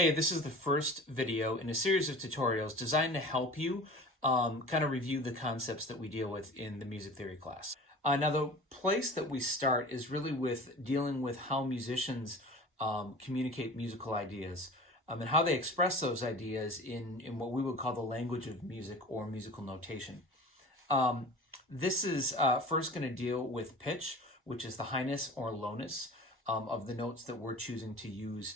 Hey, this is the first video in a series of tutorials designed to help you kind of review the concepts that we deal with in the music theory class. Now, the place that we start is really with dealing with how musicians communicate musical ideas and how they express those ideas in what we would call the language of music or musical notation. This is first going to deal with pitch, which is the highness or lowness of the notes that we're choosing to use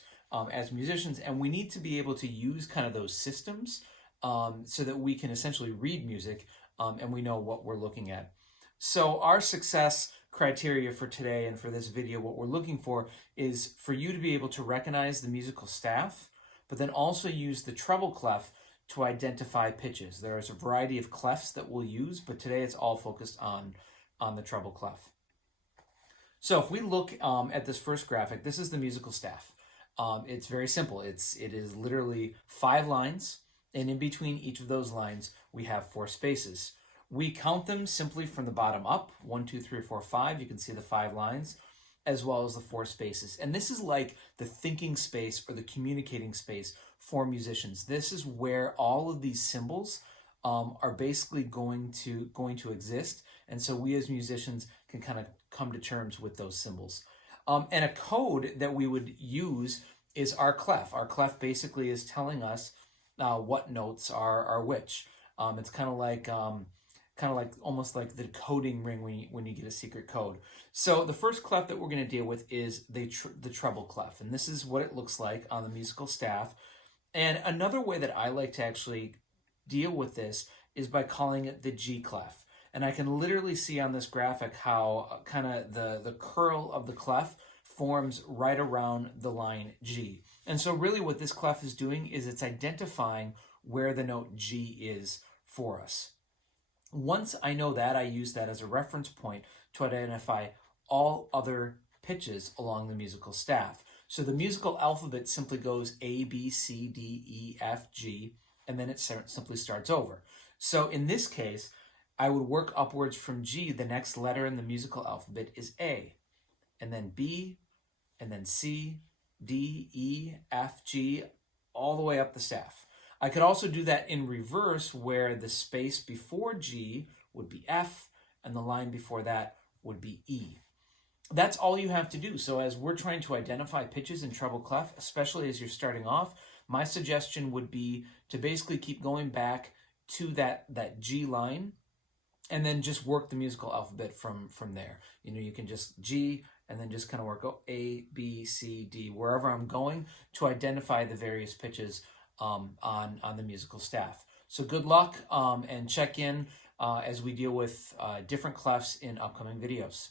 as musicians. And we need to be able to use kind of those systems so that we can essentially read music and we know what we're looking at. So our success criteria for today and for this video, what we're looking for is for you to be able to recognize the musical staff, but then also use the treble clef to identify pitches. There's a variety of clefs that we'll use, but today it's all focused on the treble clef. So if we look at this first graphic, this is the musical staff. It's very simple. It is literally 5 lines, and in between each of those lines, we have 4 spaces. We count them simply from the bottom up, 1, 2, 3, 4, 5. You can see the 5 lines, as well as the 4 spaces. And this is like the thinking space or the communicating space for musicians. This is where all of these symbols are basically going to exist. And so we as musicians can kind of come to terms with those symbols. And a code that we would use is our clef. Our clef basically is telling us what notes are which. It's kind of like almost like the coding ring when you get a secret code. So the first clef that we're going to deal with is the treble clef, and this is what it looks like on the musical staff. And another way that I like to actually deal with this is by calling it the G clef. And I can literally see on this graphic how kind of the curl of the clef forms right around the line G. And so really what this clef is doing is it's identifying where the note G is for us. Once I know that, I use that as a reference point to identify all other pitches along the musical staff. So the musical alphabet simply goes A, B, C, D, E, F, G, and then it simply starts over. So in this case, I would work upwards from G. The next letter in the musical alphabet is A, and then B, and then C, D, E, F, G, all the way up the staff. I could also do that in reverse, where the space before G would be F, and the line before that would be E. That's all you have to do. So as we're trying to identify pitches in treble clef, especially as you're starting off, my suggestion would be to basically keep going back to that G line, and then just work the musical alphabet from there. You know, you can just G and then just kind of work A, B, C, D, wherever I'm going to identify the various pitches on the musical staff. So good luck and check in as we deal with different clefs in upcoming videos.